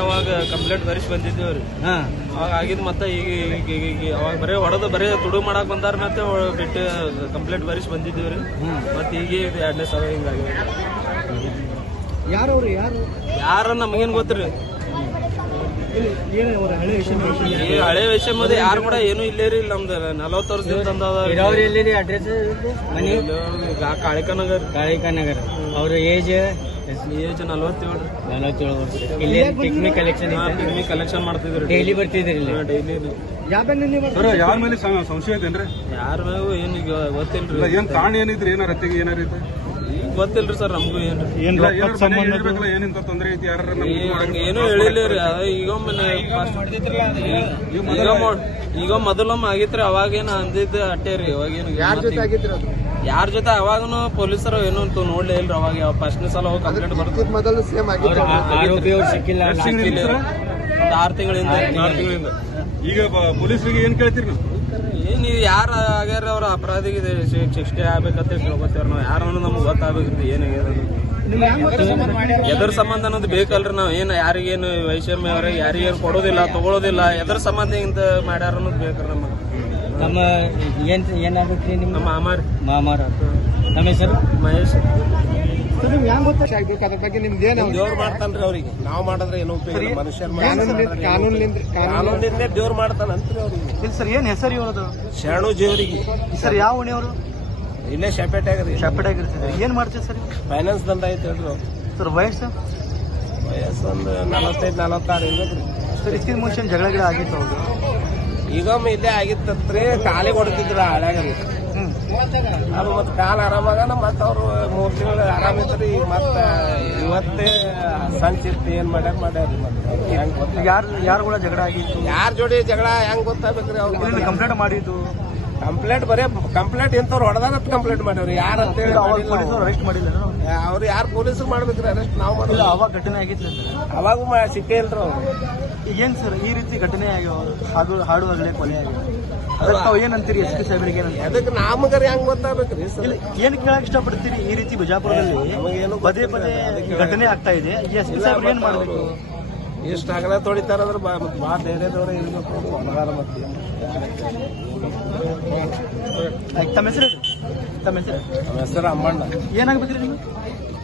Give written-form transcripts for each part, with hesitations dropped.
ಅವಾಗ ಕಂಪ್ಲೇಂಟ್ ಬರಿಸಿ ಬಂದಿದ್ದೇವ್ರಿ. ಅವಾಗ ಆಗಿದ್ ಮತ್ತೆ ಈಗ ಅವಾಗ ಬರೀ ಹೊಡೆದು ಬರೀ ತುಡು ಮಾಡಕ್ ಬಂದಾರ ಮತ್ತೆ ಬಿಟ್ಟು ಕಂಪ್ಲೇಂಟ್ ಬರಿಸಿ ಬಂದಿದ್ದೇವ್ರಿ. ಮತ್ತೆ ಈಗ 2ನೇ ಸಲ ಹಿಂಗಾಗಿ ಯಾರು ನಮಗೇನ್ ಗೊತ್ತಿರಿ. ಹಳೆ ವಿಷಯ ಮಧ್ಯೆ ಯಾರು ಕೂಡ ಏನು ಇಲ್ಲೇ ರೀ. ನಮ್ದು 40 ವರ್ಷದಿಂದ ಅಡ್ರೆಸ್ ಕಾಳಿಕಾನಗರ್. ಅವ್ರ ಏಜ್ 47 ವರ್ಷ. ಇಲ್ಲಿ ಪಿಕ್ನಿಕ್ ಕಲೆಕ್ಷನ್ ಮಾಡ್ತಿದ್ರು. ಡೈಲಿ ಬರ್ತಿದ್ರಿ ಡೈಲಿ. ಯಾರ ಮೇಲೆ ಸಂಶಯ ಐತೇನ್ರಿ? ಯಾರ ಮ್ಯಾಗೂ ಏನ್ ಈಗ ಗೊತ್ತಿಲ್ರಿ. ಏನ್ ಕಾರಣ ಏನಿದ್ರಿ? ಏನಾರತ್ತಿಗೆ ಏನಾರೈತೆ ಗೊತ್ತಿಲ್ರಿ ಸರ್. ನಮಗೂ ಏನ್ರಿ ಏನಿಂತ ತೊಂದ್ರೆ ಐತಿ? ಯಾರ ಏನು ಹೇಳಿಲ್ರಿ. ಈಗ ಮೊದಲೊಮ್ಮೆ ಆಗಿತ್ರಿ. ಅವಾಗೇನು ಅಂದಿದ್ದು ಅಟ್ಟೇರಿ. ಅವಾಗೇನು ಯಾರ ಜೊತೆ ಅವಾಗನು ಪೊಲೀಸರು ಏನು ನೋಡ್ಲೇ ಇಲ್ರಿ. ಅವಾಗ ಫಸ್ಟ್ನೇ ಸಲ ಹೋಗಿ ಕಂಪ್ಲೇಂಟ್ ಬರುತ್ತೆ. ಸಿಕ್ಕಿಲ್ಲ 6 ತಿಂಗಳಿಂದ. ಈಗ ಪೊಲೀಸರಿಗೆ ಏನ್ ಕೇಳ್ತೀರಿ ನೀವು? ಏನ್ ಯಾರು ಆಗ್ಯಾರ ಅವ್ರ ಅಪರಾಧಿಗೆ ಶಿಕ್ಷೆ ಆಗ್ಬೇಕಂತ ಕೇಳ್ಕೊತೇವ್ರಿ ನಾವು. ಯಾರನ್ನು ನಮ್ಗೆ ಗೊತ್ತಾಗ್ಬೇಕ್ರಿ ಏನಾಗ್ಯದ ಎದ್ರ ಸಂಬಂಧ ಅನ್ನೋದು ಬೇಕಲ್ರಿ. ನಾವ್ ಏನ್ ಯಾರಿಗೇನು ವೈಷಮ್ಯ ಅವ್ರಿಗೆ ಯಾರಿಗೇನು ಕೊಡೋದಿಲ್ಲ ತಗೊಳೋದಿಲ್ಲ. ಎದ್ರ ಸಂಬಂಧ ಇಂತ ಮಾಡ್ಯಾರ ಅನ್ನೋದು ಬೇಕ್ರಿ ನಮಗೆ. ನಮ್ಮ ಏನಾಗ್ಬೇಕ್ರಿ? ನಿಮ್ಮ ಮಾಮಾರ. ನಮ್ಮ ಹೆಸರು ಮಹೇಶ್. ಅದ್ರ ಬಗ್ಗೆ ನಿಮ್ದೇನು ದೇವ್ರು ಮಾಡ್ತಾನ್ರಿ. ಅವ್ರಿಗೆ ನಾವು ಮಾಡಿದ್ರೆ ಏನೋ ಕಾನೂನಿಂದ ದೇವ್ರು ಮಾಡ್ತಾನಂತ್ರಿ ಅವ್ರಿಗೆ. ಇಲ್ಲ ಸರ್, ಏನ್ ಹೆಸರು ಇವ್ರದು? ಶರಣು ಜೇವರಿಗೆ. ಸರ್ ಯಾವ ಓಣಿಯವರು? ಇಲ್ಲೇ ಶಾಪೇಟ್ಯಾಗ್ರಿ. ಶಾಪೇಟ್ಯಾಗಿರ್ತಾರೆ. ಏನ್ ಮಾಡ್ತೀವಿ ಸರ್? ಫೈನಾನ್ಸ್ ದಂದ ಐತೆ ಹೇಳ್ರಿ. ಸರ್ ವಯಸ್ಸು ಒಂದು 45-46 ಇರ್ಬೇಕ್ರಿ. ಸರ್ ಇದಕ್ಕಿಂತ ಮುಂಚೆ ಜಗಳ ಗಿಡ ಆಗಿತ್ತು ಅವ್ರು? ಈಗೊಮ್ಮೆ ಇಲ್ಲೇ ಆಗಿತ್ತಂತ್ರಿ. ಕಾಲಿಗೆ ಹೊಡ್ತಿದ್ರು ಹಳ್ಯಾಗ್ರಿ. ಅದು ಮತ್ತೆ ಕಾಲ ಆರಾಮಾಗನ ಮತ್ತೆ ಅವ್ರು 3 ತಿಂಗಳು ಆರಾಮಿದ್ರಿ. ಈಗ ಮತ್ತೆ ಇವತ್ತೇ ಸಂಚಿತ್ತು ಏನ್ ಮಾಡ್ಯಾರ್ರಿ. ಮತ್ತೆ ಹೆಂಗ್ ಗೊತ್ತ ಯಾರು ಕೂಡ ಜಗಳ ಆಗಿತ್ತು? ಯಾರ ಜೋಡಿ ಜಗಳ ಹೆಂಗ್ ಗೊತ್ತಾಗ್ಬೇಕ್ರಿ? ಅವ್ರು ಕಂಪ್ಲೇಂಟ್ ಮಾಡಿದ್ದು. ಕಂಪ್ಲೇಂಟ್ ಇಂಥವ್ರು ಹೊಡೆದಾಗ ಕಂಪ್ಲೇಂಟ್ ಮಾಡ್ಯಾವ್ರಿ. ಯಾರು ಅಂತೇಳಿ ಅರೆಸ್ಟ್ ಮಾಡಿಲ್ಲ ಅವ್ರು. ಯಾರು ಪೊಲೀಸರು ಮಾಡ್ಬೇಕ್ರಿ ಅರೆಸ್ಟ್? ನಾವು ಮಾಡಿಲ್ಲ. ಅವಾಗ ಘಟನೆ ಆಗಿತ್ತು. ಅವಾಗೂ ಸಿಕ್ಕೇ ಇಲ್ರಿ ಅವ್ರು. ಏನ್ ಸರ್ ಈ ರೀತಿ ಘಟನೆ ಆಗ್ಯಾವ? ಹಾಡುವಾಗಲೇ ಕೊಲೆ ಆಗ್ಯಾವ. ಅದಕ್ಕೆ ತಾವು ಏನಂತೀರಿ? SP ಸಾಹೇಬರಿಗೆ ಏನಂತ? ಅದಕ್ಕೆ ನಮಗರಿ ಹೆಂಗ್ ಗೊತ್ತಾಗ್ಬೇಕ್ರಿ? ಏನ್ ಕೇಳಕ್ ಇಷ್ಟಪಡ್ತೀರಿ? ಈ ರೀತಿ ಬಿಜಾಪುರದಲ್ಲಿ ಪದೇ ಪದೇ ಘಟನೆ ಆಗ್ತಾ ಇದೆ. SP ಸಾಹೇಬ್ರಿಗೆ ಏನ್ ಮಾಡ್ಬೇಕು? ಎಷ್ಟು ಅಗಲ ತೊಳಿತಾರಂದ್ರೆ ಬಾ ಧೈರ್ಯದವ್ರೆ ಇರ್ಬೇಕು. ಹೊರಗಾರ ಮತ್ತೆ ತಮ್ಮ ಹೆಸರು? ನಮ್ಮ ಹೆಸರು ಅಮ್ಮಣ್ಣ. ಏನಾಗ್ಬೇಕ್ರಿ ನಿಮ್ಗೆ?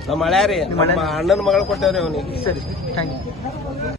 ನಮ್ಮ ಹಳ್ಯಾರಿ. ನಮ್ಮ ಅಣ್ಣನ ಮಗಳು ಕೊಟ್ಟೇವ್ರಿ ಅವನಿಗೆ. ಸರಿ, ಥ್ಯಾಂಕ್ ಯು.